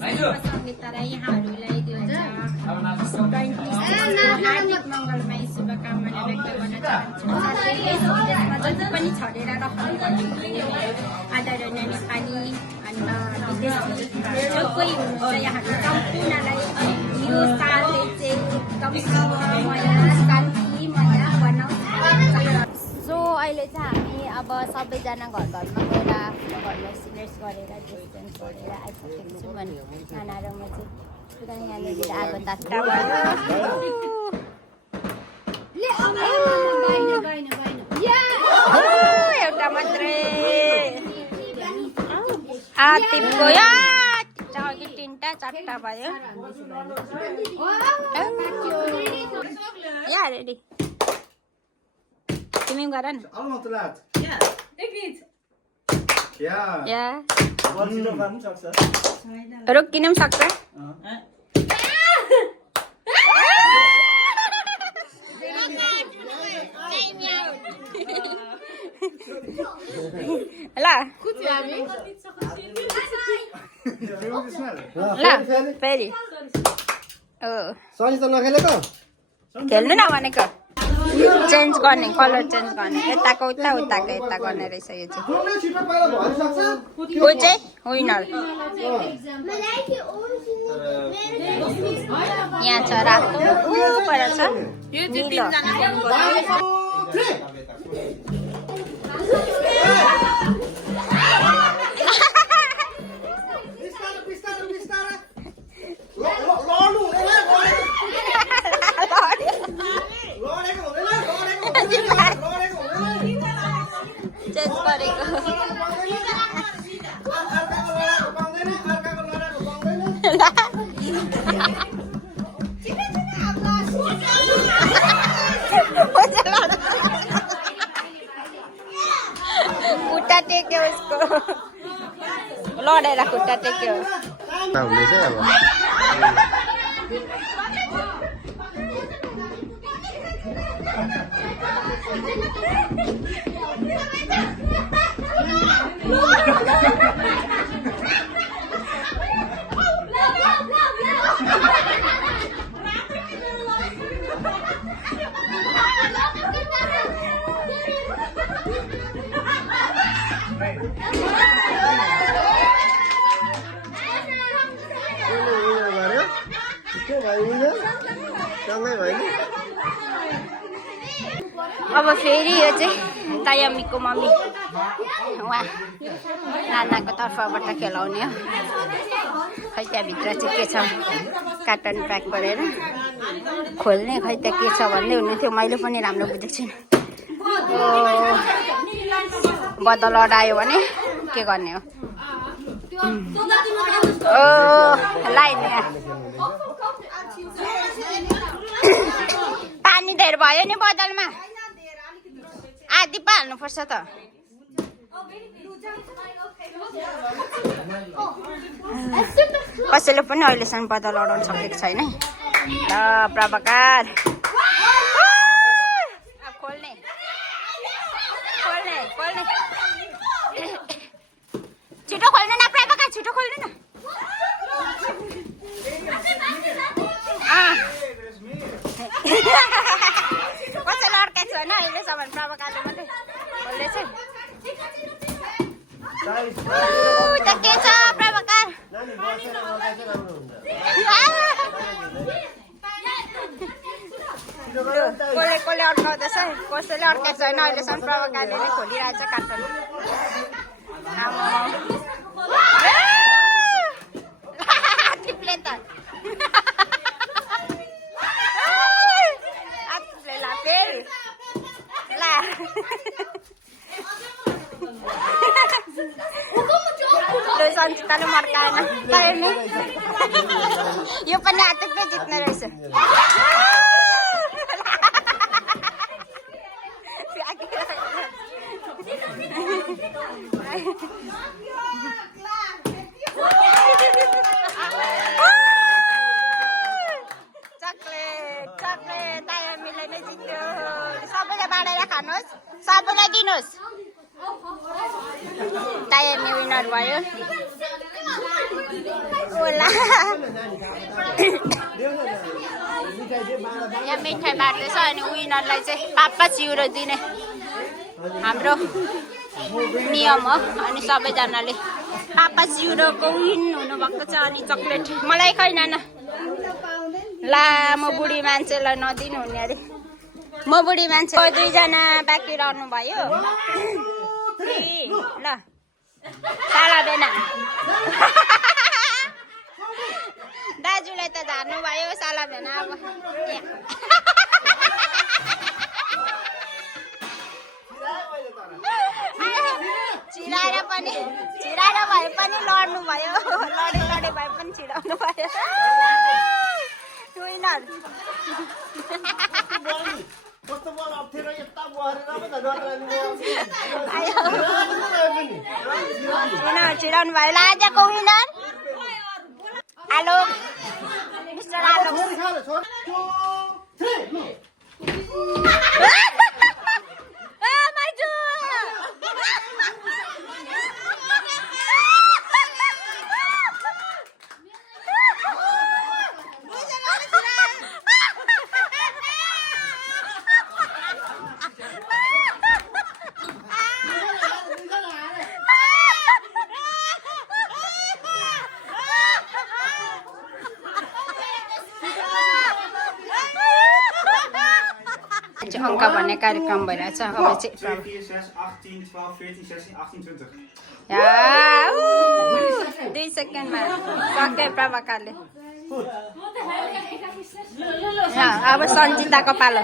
सङ्गीतलाई यहाँहरूलाई 2026 हार्दिक मङ्गलमय शुभकामना व्यक्त गर्न चाहन्छु। साथै यस विदेशमा जति पनि छरेर रहनुभएको आदरणीय नेपाली अनि विदेशी जो कोही हुनुहुन्छ यहाँहरू सम्पूर्णलाई यो सालले चाहिँ एकदम शुभमय शान्तिमय बनाउँछ। सो अहिले चाहिँ हामी अब सबैजना घर घरमा गएर आफ्नो घरमा सिलेक्ट गरेर डिस्टेन्स गरेर आइसकेको छौँ भने खाना र म चाहिँ पुरा यहाँनिर आगो तात्रा एउटा मात्रै टिपको अघि 3टा 4टा भयो या रेडी तिमी गर न रोकिन पनि सक्छ ल फेरि खेल्नु न भनेको चेन्ज गर्ने कलर चेन्ज गर्ने यताको उता उताको यता गर्ने रहेछ यो चाहिँ को चाहिँ विनर यहाँ छ रातो पर छ निलो चेन्ज गरेको खुट्टा टेक्यो उसको लडेर खुट्टा टेक्यो अब फेरि यो चाहिँ तायामीको मम्मी उहाँ नानाको तर्फबाट खेलाउने हो खै त्यहाँभित्र चाहिँ के छ कार्टन प्याक गरेर खोल्ने खै त्यहाँ के छ भन्दै हुनुहुन्थ्यो मैले पनि राम्रो बुझेको छुइनँ बदल अडायो भने के गर्ने हो लाइन पानी धेर भयो नि बदलमा आधी पो हाल्नुपर्छ त कसैले पनि अहिलेसम्म बदल अडाउन सकेको छैन ल प्रभाकर खोल्ने खोल्ने खोल्ने छिटो खोल्नु न प्रभाकर छिटो खोल्नु न कसैले अड्काएको छैन अहिलेसम्म प्रभाकारले मात्रै खोल्दैछ के छ प्रभाकर कसले अड्काउँदैछ कसैले अड्काएको छैन अहिलेसम्म प्रभाकारले नै खोलिरहेको छ कार्टन टिप्ले त सञ्चिताले मर्काएन यो पनि आतुकै जित्ने रहेछ चक्लेट चक्लेट तायामीले नै जित्यो सबैले बाँडेर खानुहोस् सबैलाई दिनुहोस् तायामी विनर भयो होला यहाँ मिठाई बाँड्दैछ अनि विनरलाई चाहिँ पापा चिउरो दिने हाम्रो नियम हो अनि सबैजनाले पापा चिउरोको विन हुनुभएको छ अनि चक्लेट मलाई खै नाना ला म बुढी मान्छेलाई नदिनु हुने अरे म बुढी मान्छे दुईजना बाँकी रहनु भयो ल साला बेना दाजुलाई त झार्नु भयो साला बेना अब छिराएर भए पनि लड्नु भयो लडे भए पनि छिराउनु भयो विनर छिराउनु भयो आजको विनर हेलो मिस्टर आलो अङ्क भन्ने कार्यक्रम भइरहेछ अब चाहिँ 2 सेकेन्डमा सके प्रभाकारले अब सन्जिताको पालो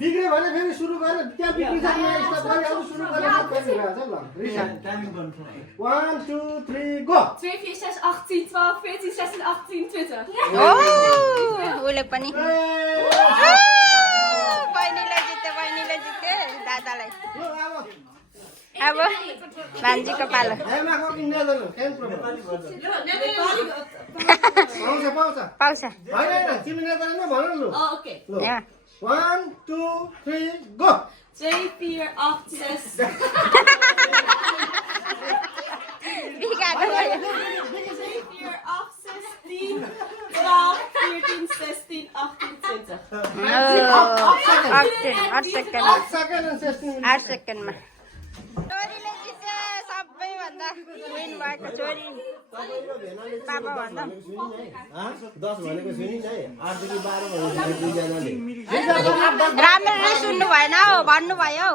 बिग्रे भने फेरि सुरु गरेर त्यहाँ बिग्रिसक्ने स्टप गरे अब सुरु गरेर गरिरहेछ ल 1 2 3 गो 2 4 6 8 10 12 14 16 18 20 ओ उले पनि बहिनीले जित्यो दादालाई अब भान्जीको पालो पाउँछ 1 2 3 गो 2 4 8 6 बिगार्नु भयो 8 सेकेन्डमा छोरीले जित्यो सबैभन्दा विन भएको छोरी पापा भन्दा 10 भनेको सुनिन् है 8 देखि 12 भनेको दुईजनाले राम्ररी सुन्नु भएन हौ भन्नुभयो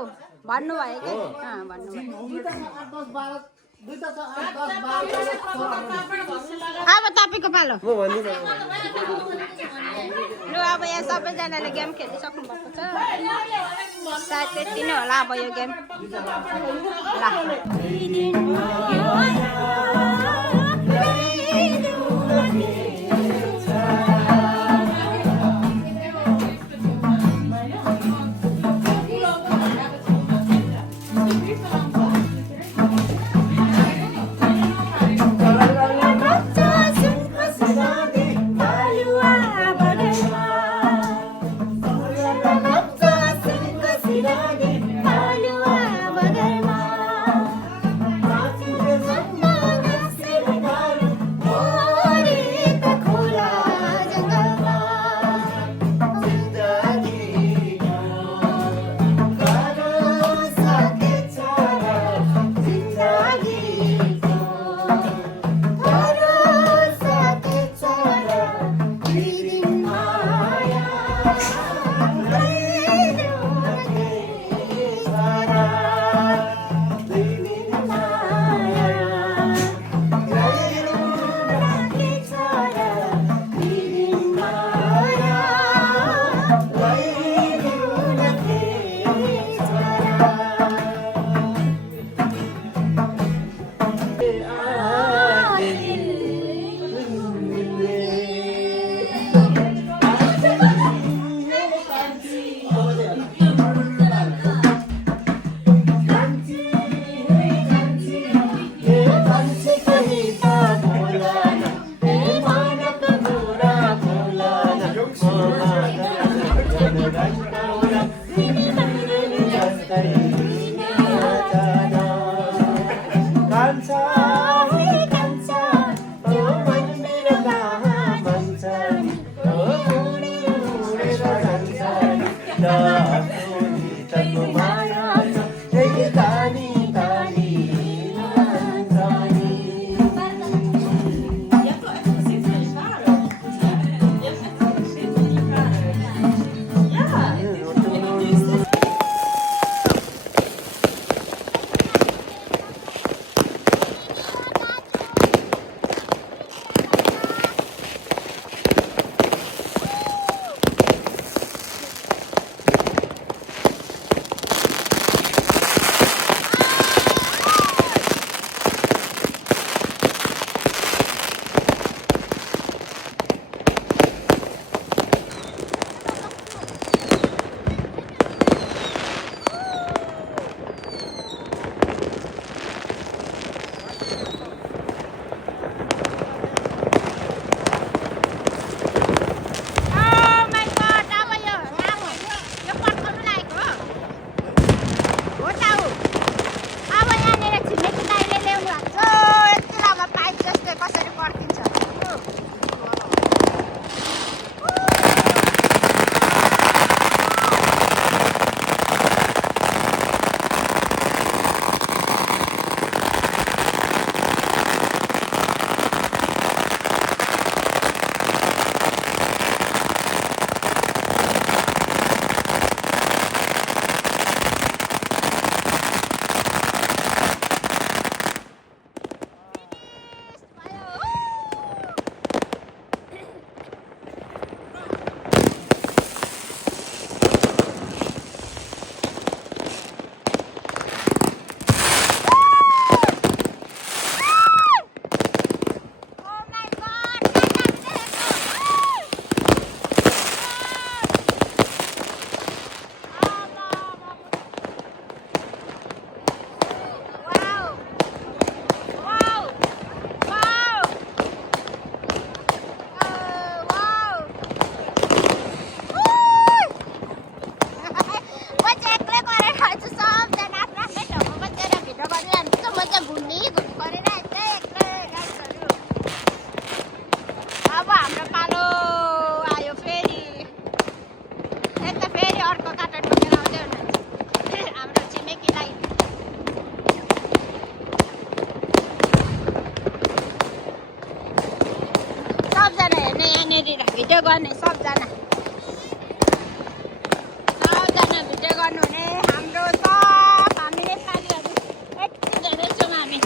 कि अब तपाईँको पालो लु अब यहाँ सबैजनाले गेम खेलिसक्नु भएको छ सायद त्यति नै होला अब यो गेम सबजना हेर्ने यहाँनिर भिडियो गर्ने सबजना भिडियो गर्नुहुने हाम्रो सब हामी नेपालीहरू यति धेरै छौँ हामी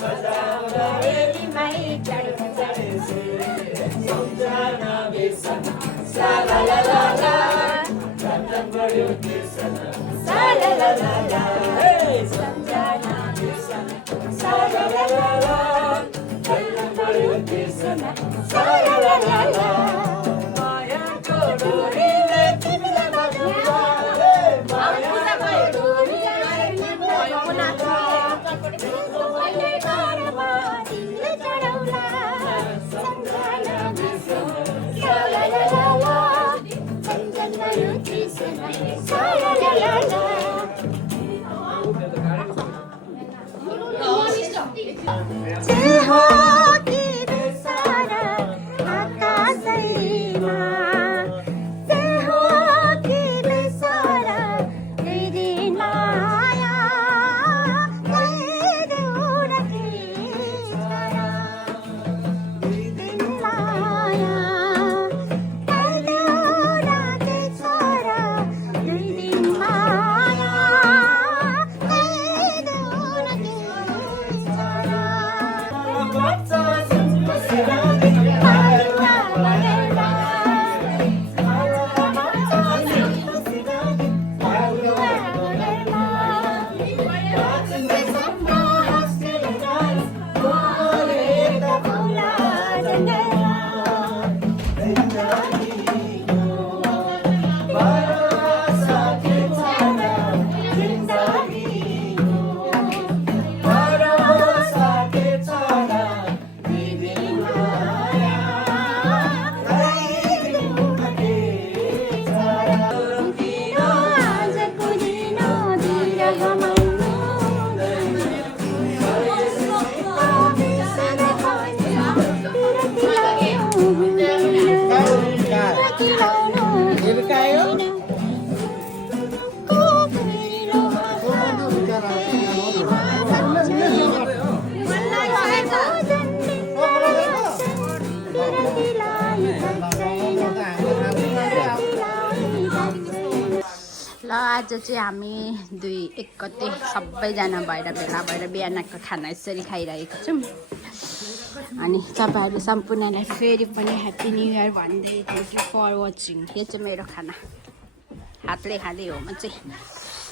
बेलीमै चढेको सा ला ला ला ला सा ला ला ला ला सम्झना सा ला ला ला ला सा ला ला ला ला मायाको डोरीले तिमीलाई बाँध्नुला मायाको डोरीले तिमीलाई बाँध्नुला मैले घरमा तिमीलाई चढाउला सम्झना सा ला ला ला ला सम्झना यो तृष्णा सा ला ला ला ला ल आज चाहिँ हामी 2-1 गते सबैजना भएर भेला भएर बिहानको खाना यसरी खाइरहेको छौँ अनि तपाईँहरू सम्पूर्णलाई फेरि पनि ह्याप्पी न्यू इयर भन्दै थ्याङ्क यू फर वाचिङ। यो चाहिँ मेरो खाना हातले खाँदै हो म चाहिँ।